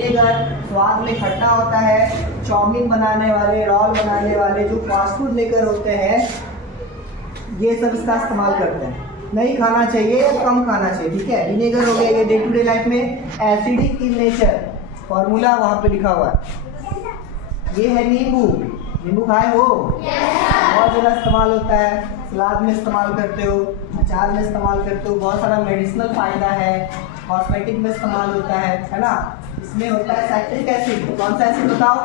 Vinegar स्वाद में खट्टा होता है। चाउमीन बनाने वाले, रोल बनाने वाले जो फास्ट फूड मेकर होते हैं, ये सब इसका इस्तेमाल करते हैं। नहीं खाना चाहिए, कम खाना चाहिए, ठीक है। विनेगर हो गया, ये डे टू डे लाइफ में एसिडिक इन नेचर, फॉर्मूला वहाँ पे लिखा हुआ है। ये है नींबू, नींबू खाए हो? बहुत ज़्यादा इस्तेमाल होता है, सलाद में इस्तेमाल करते हो, अचार में इस्तेमाल करते हो, बहुत सारा मेडिसिनल फ़ायदा है, कॉस्मेटिक में इस्तेमाल होता है ना। इसमें होता है साइट्रिक एसिड। कौन सा एसिड बताओ?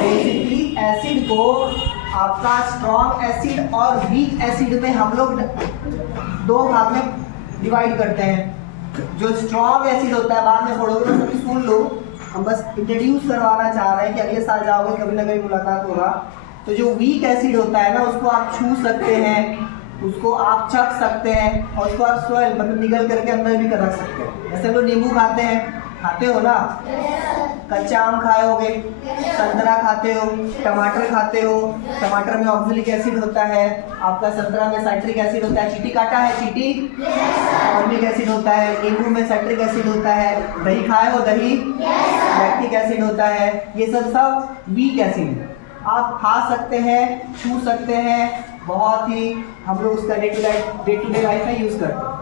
बेसिकली एसिड को आपका स्ट्रॉन्ग एसिड और वीक एसिड में हम लोग दो भाग में डिवाइड करते हैं। जो स्ट्रॉन्ग एसिड होता है, बाद में पढ़ोगे तो सभी सुन लो, हम बस इंट्रोड्यूस करवाना चाह रहे हैं कि अगले साल जाओगे कभी ना कभी मुलाकात होगा। तो जो वीक एसिड होता है ना, उसको आप छू सकते हैं, उसको आप चख सकते हैं और उसको आप स्वेल मतलब निगल करके अंदर भी कर रख सकते हैं। जैसे हम लोग नींबू खाते हैं, खाते हो ना? कच्चा आम खाए होगे, संतरा खाते हो, टमाटर खाते हो, टमाटर में ऑक्जेलिक एसिड होता है, आपका संतरा में साइट्रिक एसिड होता है। चींटी काटा है? चींटी फॉर्मिक एसिड होता है। नींबू में साइट्रिक एसिड होता है। दही खाए हो? दही लैक्टिक एसिड होता है। ये सब वीक एसिड है, आप खा सकते हैं, छू सकते हैं, बहुत ही हम लोग उसका डे टू डे लाइफ में यूज करते हैं।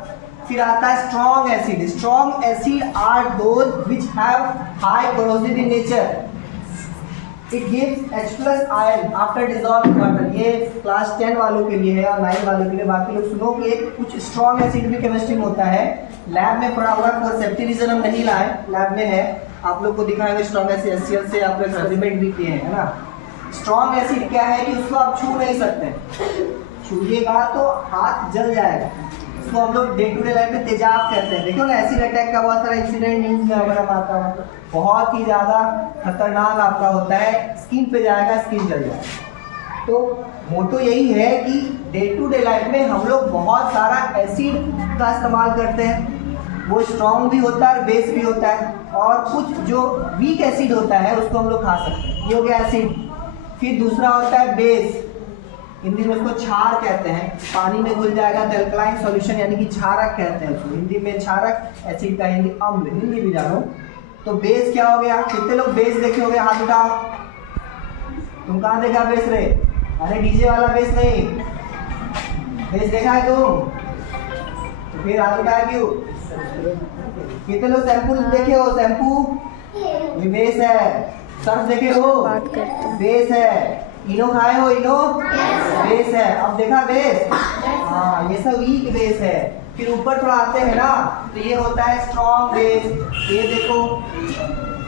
फिर आता है strong acid. Strong acid are those which have high corrosive in nature. It gives H+ ion after dissolve in water. ये क्लास 10 वालों के लिए है और 9 वालों के लिए। बाकी लोग सुनो कि एक कुछ स्ट्रॉन्ग एसिड भी केमिस्ट्री में होता है। लैब में पढ़ा हुआ, फॉर सेफ्टी रीजन हम नहीं लाए, लैब में है, आप लोग को दिखाएंगे। स्ट्रॉन्ग एसिड HCl से आप लोग एक्सपेरिमेंट भी किए हैं, है ना। स्ट्रॉन्ग एसिड क्या है कि उसको आप छू नहीं सकते, छूएगा तो हाथ जल जाएगा। इसको हम लोग डे टू डे लाइफ में तेजाब कहते हैं। देखो ना, एसिड अटैक का बहुत सारा इंसिडेंट न्यूज़ में वगैरह आता है, बहुत ही ज़्यादा खतरनाक आपका होता है, स्किन पे जाएगा, स्किन जल जाएगा। तो मोटो यही है कि डे टू डे लाइफ में हम लोग बहुत सारा एसिड का इस्तेमाल करते हैं। वो स्ट्रॉन्ग भी होता है और बेस भी होता है, और कुछ जो वीक एसिड होता है उसको हम लोग खा सकते हैं। ये हो गया एसिड। फिर दूसरा होता है बेस, हिंदी में उसको क्षार कहते हैं। पानी में घुल जाएगा तो एल्कलाइन सॉल्यूशन यानी कि क्षारक कहते हैं उसको, हिंदी में क्षारक, एसिड का हिंदी अम्ल, हिंदी भी जानो। तो बेस क्या हो गया? कितने लोग बेस देखे हो गए? हाथ उठाओ। तुम कहाँ देखा बेस रे? अरे डीजे वाला बेस नहीं, बेस देखा है तुम? तो फिर हाथ उठाया क्यों? कितने लोग शैम्पू देखे हो? शैम्पू ये बेस है। सर्फ देखे हो? बेस है। इनो खाए हो? इनो बेस है। अब देखा बेस? हाँ, ये सब वीक बेस है। फिर ऊपर थोड़ा आते हैं ना, तो ये होता है स्ट्रॉन्ग बेस। ये देखो,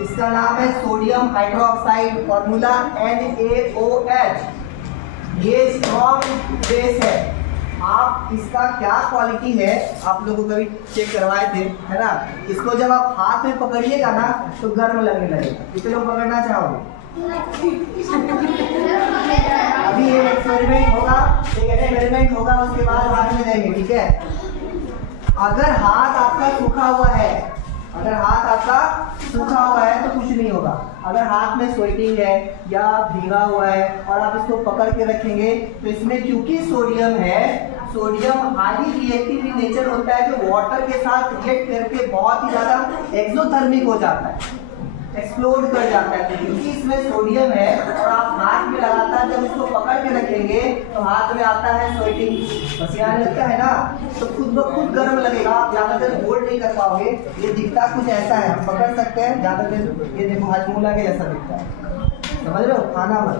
इसका नाम है सोडियम हाइड्रोक्साइड, फॉर्मूला NaOH। ये स्ट्रॉन्ग बेस है। आप इसका क्या क्वालिटी है आप लोगों को कभी चेक करवाए थे, है ना। इसको जब आप हाथ में पकड़िएगा ना तो गर्म लगने लगेगा। कितने लोग पकड़ना चाहोगे? अभी ये एक्सपेरिमेंट होगा, उसके बाद हाथ में देंगे, ठीक है। अगर हाथ आपका सूखा हुआ है, तो कुछ नहीं होगा। अगर हाथ में स्वेटिंग है या भीगा हुआ है और आप इसको पकड़ के रखेंगे तो इसमें क्योंकि सोडियम है, sodium highly reactive in nature होता है, जो वाटर के साथ रिएक्ट करके बहुत ही ज़्यादा एक्सोथर्मिक हो जाता है, एक्सप्लोड कर जाता है। क्योंकि इसमें सोडियम है और आप हाथ में लगातार जब इसको पकड़ के रखेंगे तो हाथ में आता है स्वेटिंग, पसीना लगता है ना, तो खुद ब खुद गर्म लगेगा। आप ज़्यादा देर होल्ड नहीं कर पाओगे। ये दिखता कुछ ऐसा है, हम पकड़ सकते हैं ज़्यादा देर। ये देखो हाजमोला के जैसा दिखता है, समझ रहे हो? खाना मत,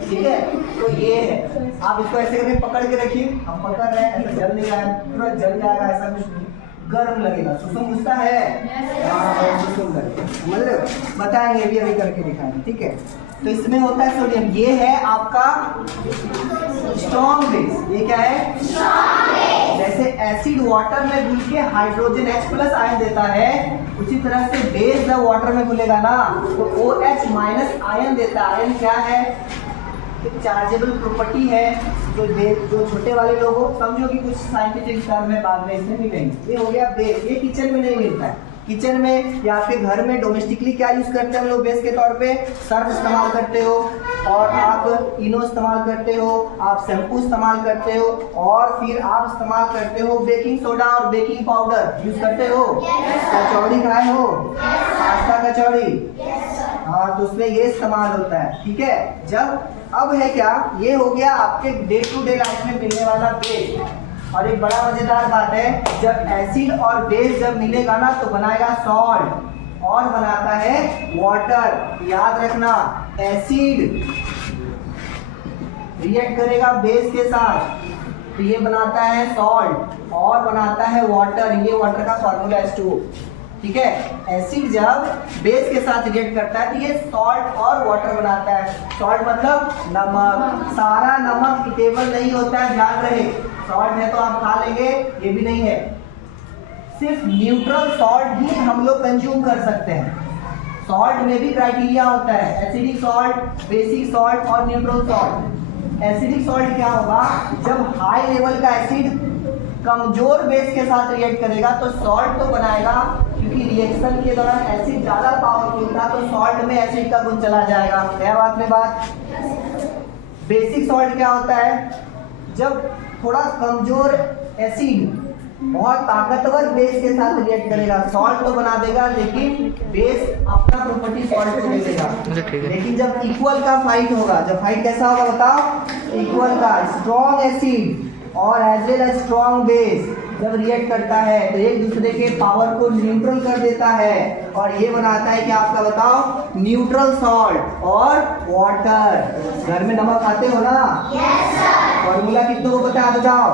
ठीक है। तो ये है, आप इसको ऐसे करके पकड़ के रखिए। हम पकड़ रहे हैं, ऐसा जल नहीं आया, पूरा जल जाएगा, ऐसा कुछ नहीं, गर्म लगेगा। सुसुम घुसता है, सुसुम लगेगा, समझ रहे हो? बताएंगे अभी करके दिखाएंगे, ठीक है। तो इसमें होता है सोडियम। ये है आपका स्ट्रॉन्ग बेस। ये क्या है? जैसे एसिड वाटर में घुल के हाइड्रोजन H+ आयन देता है, उसी तरह से बेस जब वाटर में घुलेगा ना तो OH- आयन देता है। आयन क्या है? एक चार्जेबल प्रॉपर्टी है। जो छोटे वाले लोग हो समझो कि कुछ साइंटिफिक टर्म है, बाद में इसमें मिलेंगे। ये हो गया बेस। ये किचन में नहीं मिलता है। किचन में या आपके घर में डोमेस्टिकली क्या यूज करते हैं हम लोग बेस के तौर पे? सर्फ इस्तेमाल करते हो, और आप इनो इस्तेमाल करते हो, आप शैम्पू इस्तेमाल करते हो, और फिर आप इस्तेमाल करते हो बेकिंग सोडा और बेकिंग पाउडर यूज करते हो। कचौड़ी खाए हो? पास्ता कचौड़ी? हाँ, तो उसमें ये इस्तेमाल होता है। ठीक है, जब अब है क्या, ये हो गया आपके डे टू डे लाइफ में मिलने वाला बेस। और एक बड़ा मजेदार बात है, जब एसिड और बेस जब मिलेगा ना तो बनाएगा सॉल्ट और बनाता है वाटर। याद रखना, एसिड रिएक्ट करेगा बेस के साथ तो ये बनाता है सॉल्ट और बनाता है वाटर। ये वाटर का फॉर्मूला H2O। ठीक है, एसिड जब बेस के साथ रिएक्ट करता है तो ये सॉल्ट और वाटर बनाता है। सॉल्ट मतलब नमक। सारा नमक इटेबल नहीं होता है, ध्यान रहे। सॉल्ट है तो आप खा लेंगे, ये भी नहीं है। सिर्फ न्यूट्रल सॉल्ट ही हम लोग कंज्यूम कर सकते हैं। सॉल्ट में भी क्राइटेरिया होता है, एसिडिक सॉल्ट, बेसिक सॉल्ट और न्यूट्रल सॉल्ट। एसिडिक सॉल्ट क्या होगा, जब हाई लेवल का एसिड कमजोर बेस के साथ रिएक्ट करेगा तो सॉल्ट तो बनाएगा, क्योंकि रिएक्शन के दौरान एसिड ज्यादा पावरफुल था तो सॉल्ट में एसिड का गुण चला जाएगा। क्या बात में बात। बेसिक सॉल्ट क्या होता है, जब थोड़ा कमजोर एसिड बहुत ताकतवर बेस के साथ रिएक्ट करेगा, सॉल्ट तो बना देगा लेकिन बेस अपना प्रॉपर्टी सॉल्ट को दे देगा। लेकिन जब इक्वल का फाइट होगा, जब फाइट कैसा होगा बताओ, इक्वल का, स्ट्रॉन्ग एसिड और as well as strong base जब रिएक्ट करता है तो एक दूसरे के पावर को न्यूट्रल कर देता है और ये बनाता है कि आपका बताओ न्यूट्रल सॉल्ट और वाटर। घर में नमक खाते हो ना? फॉर्मूला कितनों को पता है बताओ?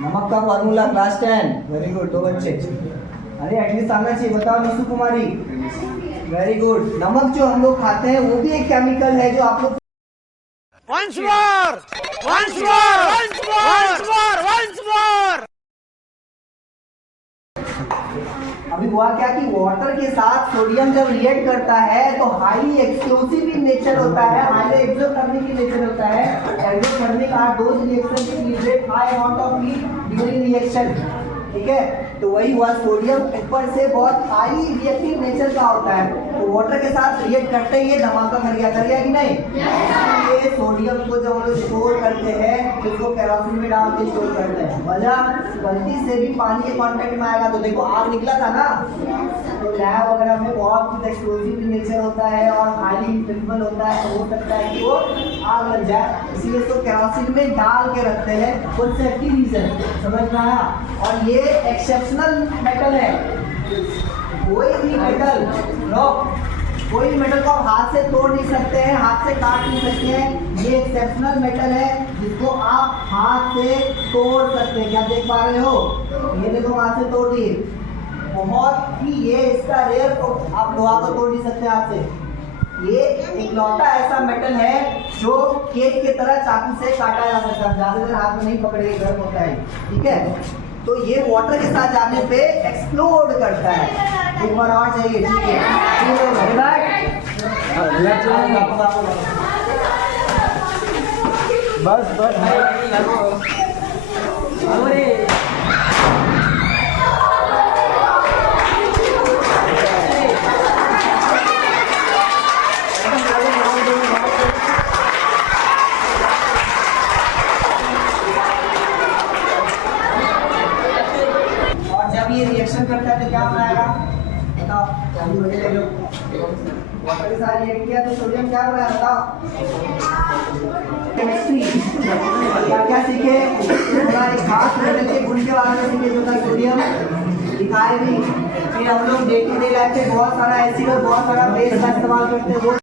नमक का फॉर्मूला क्लास 10। वेरी गुड, दो बच्चे। अरे एटलीस्ट आना चाहिए, बताओ निशु कुमारी। Very good. नमक जो हम लोग खाते हैं वो भी एक केमिकल है जो आप लोग Once more! Once more! Once more! Once more! Once more! अभी हुआ क्या कि वाटर के साथ सोडियम जब रिएक्ट करता है तो हाईली एक्सप्लोसिव इन नेचर होता है, हाईली एक्सोथर्मिक इन नेचर होता है। एक्सोथर्मिक आर दोज रिएक्शन के liberate high amount of heat during reaction. ठीक है, तो वही हुआ, सोडियम ऊपर से बहुत हाई रिएक्टिव नेचर का होता है तो वाटर के साथ रिएक्ट करते ही ये धमाका कर गया कि नहीं? ये सोडियम को जब हम लोग स्टोर करते हैं तो इसको केरोसिन में डाल के स्टोर करते हैं। वजह गलती से भी पानी के कांटेक्ट में आएगा तो देखो आग निकला था ना। तो लैब वगैरह में बहुत कुछ एक्सप्लोजिव नेचर होता है और हाईली इन्फ्लेमेबल होता है, तो हो सकता है कि वो आग लग जाए, इसीलिए इसको केरोसिन में डाल के रखते हैं फॉर सेफ्टी रीजन। समझ में आया? और ये एक्सेप्शनल मेटल है। कोई भी मेटल कोई भी मेटल को आप हाथ से तोड़ नहीं सकते हैं, हाथ से काट नहीं सकते हैं। ये एक्सेप्शनल मेटल है जिसको आप हाथ से तोड़ सकते हैं। क्या देख पा रहे हो? ये देखो हाथ से तोड़ दिए। बहुत ही ये इसका रेयर, आप लोहा को तोड़ नहीं सकते हाथ से। ये इकलौता ऐसा मेटल है जो केक की तरह चाकू से काटा जा सकता है, ज्यादातर हाथ में नहीं पकड़े, गर्म होता है। ठीक है, तो ये वाटर के साथ जाने पे एक्सप्लोड करता है। एक बार और चाहिए? ठीक है, बस बस ये रिएक्शन करता है तो क्या बनाएगा बताओ? वाटर के साथ रिएक्ट किया तो सोडियम क्या बनाया बताओ? केमिस्ट्री क्या क्या सीखे? एक खास मेटल के गुण के बारे में सीखे जो था सोडियम, दिखाए भी। फिर हम लोग डे टू डे लाइफ में बहुत सारा एसिड और बहुत सारा बेस का इस्तेमाल करते हैं।